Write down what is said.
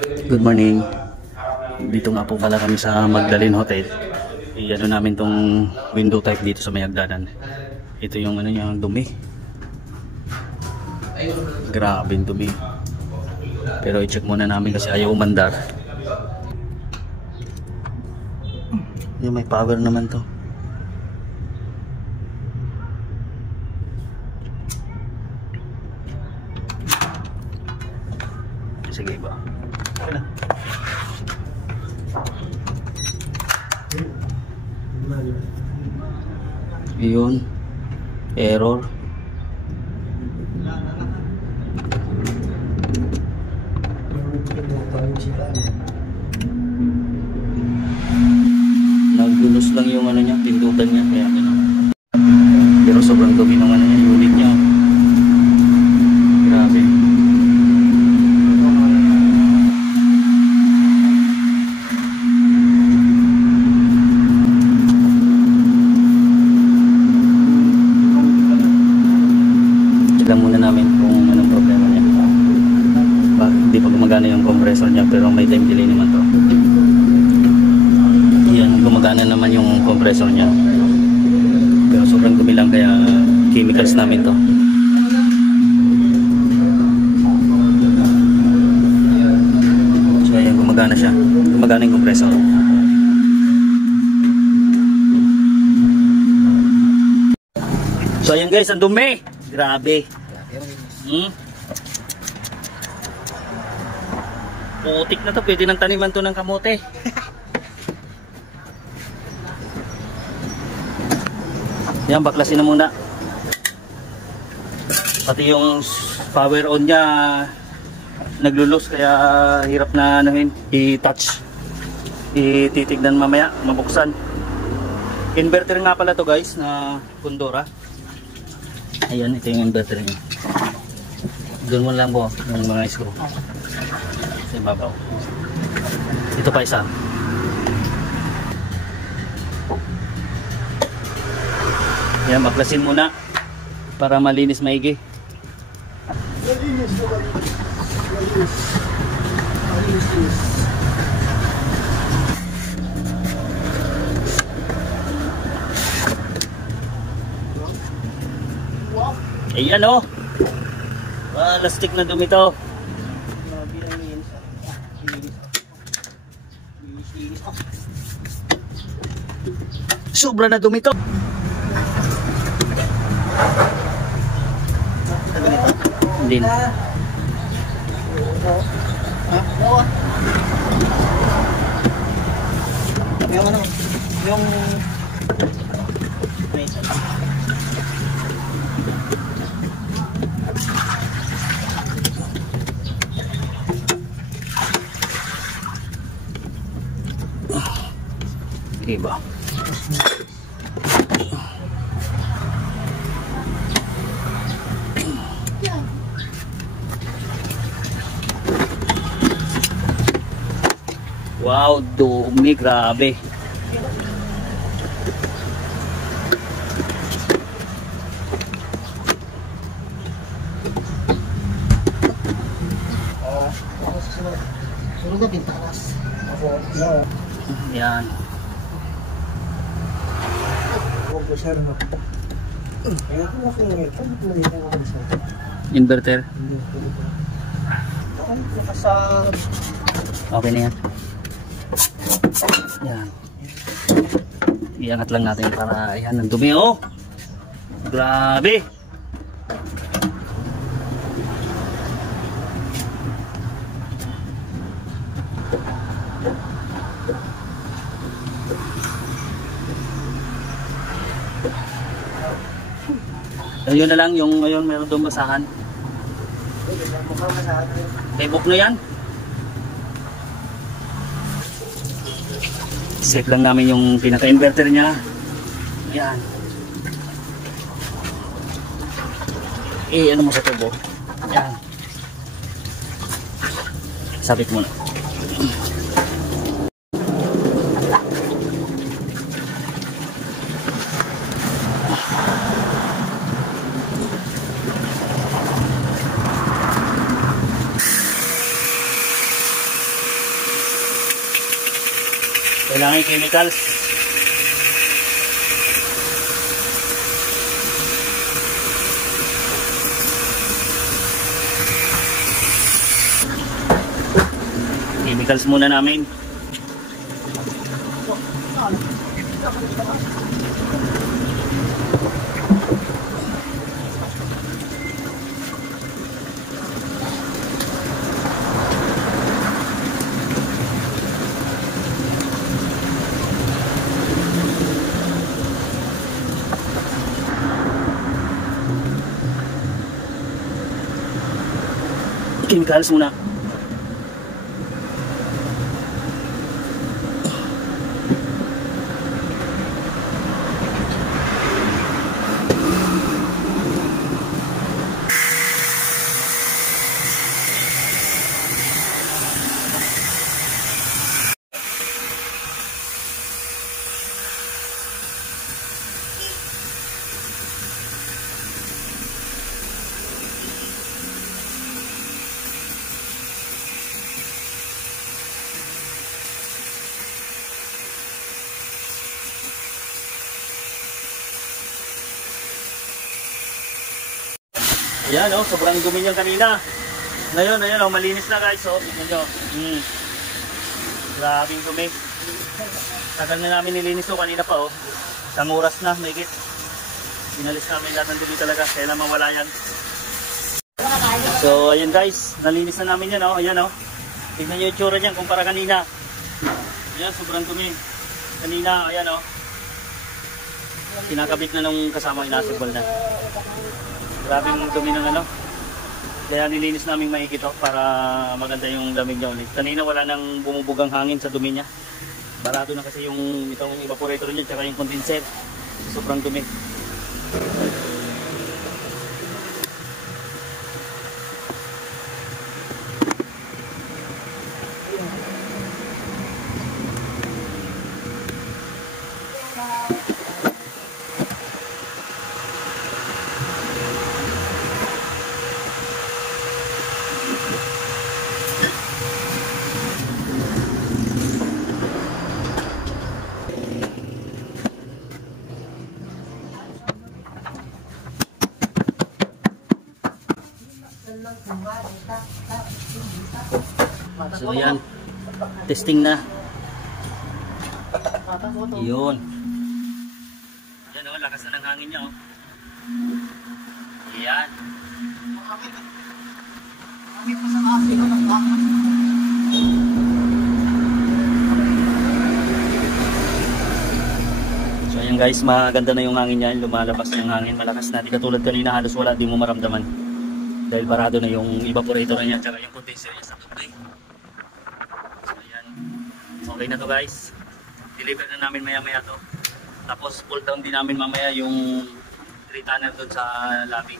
Good morning. Dito nga po pala kami sa Magdalene Hotel. I-ano namin tong window type dito sa may hagdanan. Ito yung ano niya, dumi. Grabe yung dumi. Pero i-check muna namin kasi ayaw umandar. Yung may power naman to. Sige ba? Yun. Error. Naglulos lang yung ano niya, pindutan niya, kaya gano'n. Pero sobrang dumi ng ano niya, unit niya. Grabe. Lang muna namin kung anong problema niya. Hindi pa gumagana yung compressor niya, pero may time delay naman to. Yan, gumagana naman yung compressor niya. Pero sobrang dumi lang, kaya chemicals namin to. So ayan, gumagana siya. Gumagana yung compressor. So ayan guys, ang dumi! Grabe. Putik na to, pwede nang taniman to ng kamote. Yan, baklasin na muna. Pati yung power on niya naglulus, kaya hirap na anuhin, i-touch. Ititignan mamaya, mabuksan. Inverter nga pala to guys, na Condora. Ayan, ito yung inverter niya. Doon mo lang po yung mga screw sa ibabaw. Ito pa isa. Ayan, baklasin muna para malinis maigi. Ayan o. Plastic na dumi to. Sobra na dumi to. Hindi na. Yung ano, yung iba. Wow, dumi, grabe. suruh na bintanas. Yan. Inverter. Okay na yan. Yan. Iangat lang natin para ayan, ang dumi oh. Grabe. Ayun na lang yung ngayon meron doon basahan. Tibok na yan. Set lang namin yung pinaka-inverter niya. Yan. Ano mo sa tubo? Yan. Sabit mo na. Kailangan yung chemicals. Chemicals muna namin. Chemicals muna. Ayan oh, sobrang dumi niyan kanina. Ngayon, ayan oh, malinis na guys. Oh, tignan nyo. Grabing dumi. Tagal na namin nilinis to kanina pa oh. Isang oras na, may git. Inalis namin lahat ng dumi talaga, kaya naman wala yan. So, ayan guys, nalinis na namin yan oh. Ayan oh. Tignan nyo yung tsura niyan kumpara kanina. Ayan, sobrang dumi. Kanina, ayan oh. Kinakabit na nung kasama inasibol na. Grabing dumi ng ano. Kaya nilinis namin maigit para maganda yung lamig niya ulit. Kanina wala nang bumubugang hangin sa dumi niya. Barado na kasi yung itong evaporator niya tsaka yung condenser. Sobrang dumi. So yan, testing na. Yun. Yan o, lakas na ng hangin niya o. Yan. So yan guys, maganda na yung hangin niya. Lumalabas yung hangin, malakas na. Di katulad kanina, halos wala, di mo maramdaman. Dahil barado na yung evaporator niya, tsaka yung condenser niya sa tubig. Okay na to guys. Deliver na namin maya maya to. Tapos pull down din namin mamaya yung 3 tonner doon sa lobby.